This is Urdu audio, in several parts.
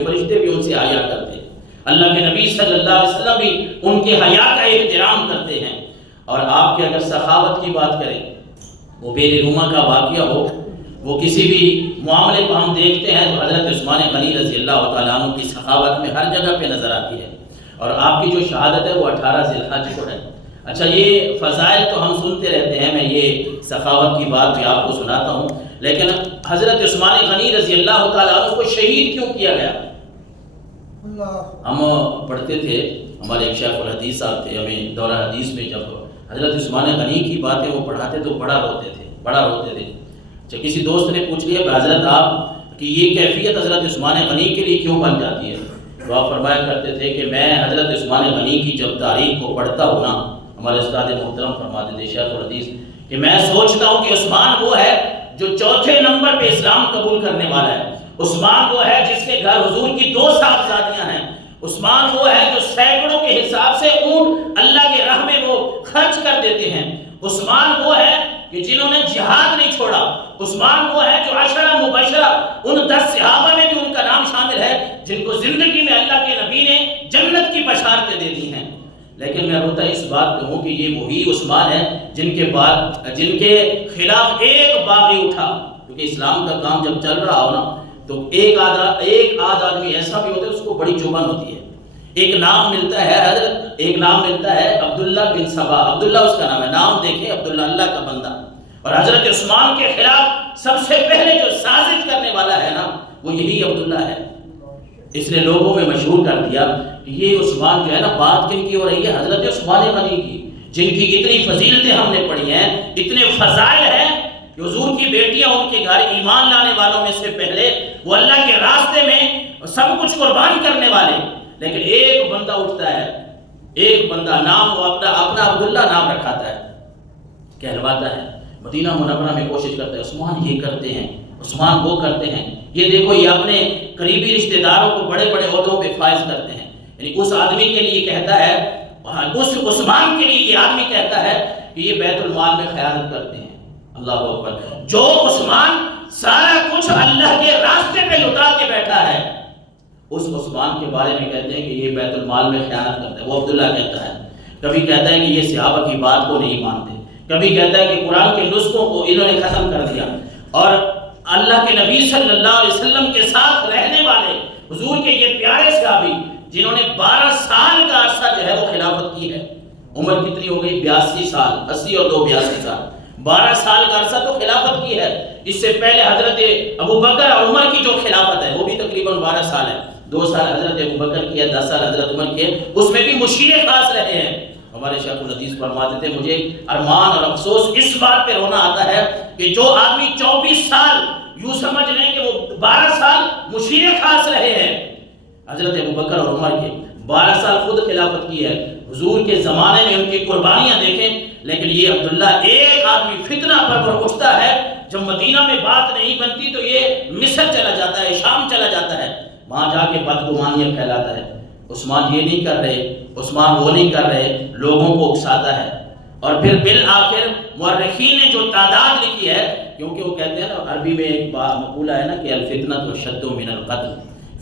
فرشتے بھی ان سے حیا کرتے ہیں، اللہ کے نبی صلی اللہ علیہ وسلم بھی ان کے حیا کا احترام کرتے ہیں۔ اور آپ کے اگر سخاوت کی بات کریں، وہ بیر روما کا واقعہ ہو، وہ کسی بھی معاملے کو ہم دیکھتے ہیں تو حضرت عثمان غنی رضی اللہ تعالیٰ عنہ کی سخاوت میں ہر جگہ پہ نظر آتی ہے۔ اور آپ کی جو شہادت ہے وہ 18 ذی الحج کو ہے۔ اچھا، یہ فضائل تو ہم سنتے رہتے ہیں، میں یہ سخاوت کی بات بھی آپ کو سناتا ہوں، لیکن حضرت عثمان غنی رضی اللہ تعالیٰ عنہ کو شہید کیوں کیا گیا؟ ہم پڑھتے تھے، ہمارے ایک شیخ الحدیث صاحب تھے، ہمیں دورہ حدیث میں جب حضرت عثمان غنی کی باتیں وہ پڑھاتے تو بڑا روتے تھے۔ اچھا، کسی دوست نے پوچھ لیا کہ حضرت آپ کی یہ کیفیت حضرت عثمان غنی کے لیے کیوں بن جاتی ہے؟ تو آپ فرمایا کرتے تھے کہ میں حضرت عثمان غنی کی جب تاریخ کو پڑھتا ہوں نا، ہمارے استاد محترم فرماتے تھے شیخ الحدیث، کہ میں سوچتا ہوں کہ عثمان وہ ہے جو چوتھے نمبر پہ اسلام قبول کرنے والا ہے، عثمان وہ ہے جس کے گھر حضور کی 2 صاحبزادیاں ہیں، عثمان وہ ہے جو سینکڑوں کے حساب سے اونٹ اللہ کے راہ میں وہ خرچ کر دیتے ہیں، عثمان وہ ہے کہ جنہوں نے جہاد نہیں چھوڑا، عثمان وہ ہے جو 10 مبشرہ ان 10 صحابہ میں بھی ان کا نام شامل ہے جن کو زندگی میں اللہ کے نبی نے جنت کی بشارتیں دے دی ہیں۔ لیکن میں روتا اس بات پہ ہوں کہ یہ وہی عثمان ہے جن کے خلاف ایک باغی اٹھا، کیونکہ اسلام کا کام جب چل رہا ہو نا تو ایک آدھ آدمی ایسا بھی ہوتا ہے اس کو بڑی چوبن ہوتی ہے۔ ایک نام ملتا ہے عبداللہ بن سبا، عبداللہ اس کا نام ہے، نام دیکھیں عبداللہ، اللہ کا بندہ۔ اور حضرت عثمان کے خلاف سب سے پہلے جو سازش کرنے والا ہے نا وہ یہی عبداللہ ہے۔ اس نے لوگوں میں مشہور کر دیا کہ یہ عثمان جو ہے نا، بات کن کی ہو رہی ہے؟ حضرت عثمان غنی کی، جن کی اتنی فضیلتیں ہم نے پڑھی ہیں، اتنے فضائل ہیں کہ حضور کی بیٹیاں ان کے گھر ایمان لانے والوں میں سے پہلے، وہ اللہ کے راستے میں سب کچھ قربان کرنے والے، لیکن ایک بندہ اٹھتا ہے، ایک بندہ، نام وہ اپنا عبداللہ نام رکھاتا ہے، کہلواتا ہے، مدینہ منورہ میں کوشش کرتا ہے عثمان یہ کرتے ہیں، عثمان وہ کرتے ہیں، یہ دیکھو یہ اپنے قریبی رشتہ داروں کو بڑے بڑے عہدوں پہ فائز کرتے ہیں۔ یعنی اس آدمی کے لیے کہتا ہے، اس عثمان کے لیے یہ آدمی کہتا ہے کہ یہ بیت المال میں خیانت کرتے ہیں۔ اللہ اکبر، جو عثمان سارا کچھ اللہ کے راستے پہ لٹا کے بیٹھا ہے، اس عثمان کے بارے میں کہتے ہیں کہ یہ بیت المال میں خیانت کرتا ہے۔ وہ عبداللہ کہتا ہے، کبھی کہتا ہے کہ یہ صحابہ کی بات کو نہیں مانتے، کبھی کہتا ہے کہ قرآن کے نسخوں کو انہوں نے ختم کر دیا، اور اللہ کے نبی صلی اللہ علیہ وسلم کے ساتھ رہنے والے حضور کے یہ پیارے صحابی جنہوں نے 12 سال کا عرصہ جو ہے وہ خلافت کی ہے، عمر کتنی ہو گئی؟ 82 سال، 80 اور 2 82 سال، 12 سال کا عرصہ تو خلافت کی ہے۔ اس سے پہلے حضرت ابو بکر اور عمر کی جو خلافت ہے وہ بھی تقریباً 12 سال ہے، 2 سال حضرت ابو بکر کی ہے، 10 سال حضرت عمر کی ہے، اس میں بھی مشیر خاص رہے ہیں۔ ہمارے شیخ الحدیث فرماتے تھے مجھے ارمان اور افسوس اس بات پہ رونا آتا ہے کہ جو آدمی 24 سال، یوں سمجھ لیں کہ وہ 12 سال مشیر خاص رہے ہیں حضرت ابو بکر اور عمر کے، 12 سال خود خلافت کی ہے، حضور کے زمانے میں ان کی قربانیاں دیکھیں، لیکن یہ عبداللہ ایک آدمی فتنہ پر اٹھتا ہے، جب مدینہ میں بات نہیں بنتی تو یہ مصر چلا جاتا ہے، شام چلا جاتا ہے، وہاں جا کے بدگمانیاں پھیلاتا ہے، عثمان یہ نہیں کر رہے، عثمان وہ نہیں کر رہے، لوگوں کو اکساتا ہے۔ اور پھر بالآخر مورخین نے جو تعداد لکھی ہے، کیونکہ وہ کہتے ہیں نا عربی میں ایک مقولہ ہے نا کہ الفتنۃ اشد من القتل،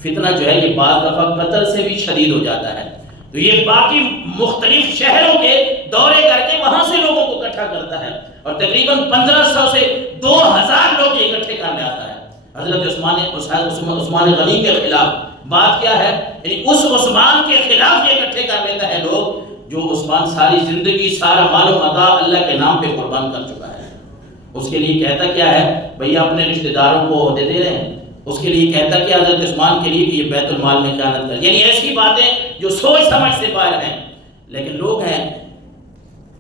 فتنہ جو ہے یہ بعض دفعہ قتل سے بھی شدید ہو جاتا ہے، تو یہ باقی مختلف شہروں کے دورے کر کے وہاں سے لوگوں کو اکٹھا کرتا ہے، اور تقریباً 1500 سے 2000 لوگ اکٹھے کر لے آتا ہے حضرت عثمان غنی کے خلاف۔ بات کیا ہے؟ یعنی اس عثمان کے خلاف یہ اکٹھے کر لیتا ہے لوگ جو عثمان ساری زندگی سارا مال و متاع اللہ کے نام پہ قربان کر چکا ہے۔ اس کے لیے کہتا کیا ہے؟ بھیا اپنے رشتہ داروں کو عہدے دے رہے ہیں، اس کے لیے کہتا کہ حضرت عثمان کے لیے کہ یہ بیت المال میں خیانت کر، یعنی ایسی باتیں جو سوچ سمجھ سے باہر ہیں۔ لیکن لوگ ہیں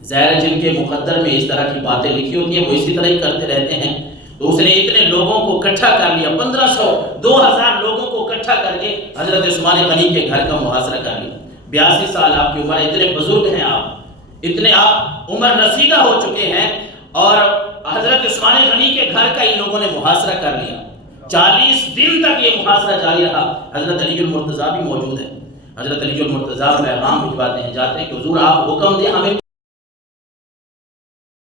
ظاہر جن کے مقدر میں اس طرح کی باتیں لکھی ہوتی ہیں وہ اسی طرح ہی کرتے رہتے ہیں، تو اس نے اتنے لوگوں کو اکٹھا کر لیا، 1500 2000 لوگوں کو اکٹھا کر کے حضرت عثمان غنی کے گھر کا محاصرہ کر لیا۔ 82 سال آپ کی عمر، اتنے بزرگ ہیں آپ، اتنے آپ عمر رسیدہ ہو چکے ہیں، اور حضرت عثمان غنی کے گھر کا ان لوگوں نے محاصرہ کر لیا۔ 40 دن تک یہ محاصرہ جاری رہا۔ حضرت علی المرتضیٰ بھی موجود ہے، حضرت علی المرتضیٰ پیغام بھجواتے ہیں، جاتے ہیں کہ حضور آپ حکم دیں ہمیں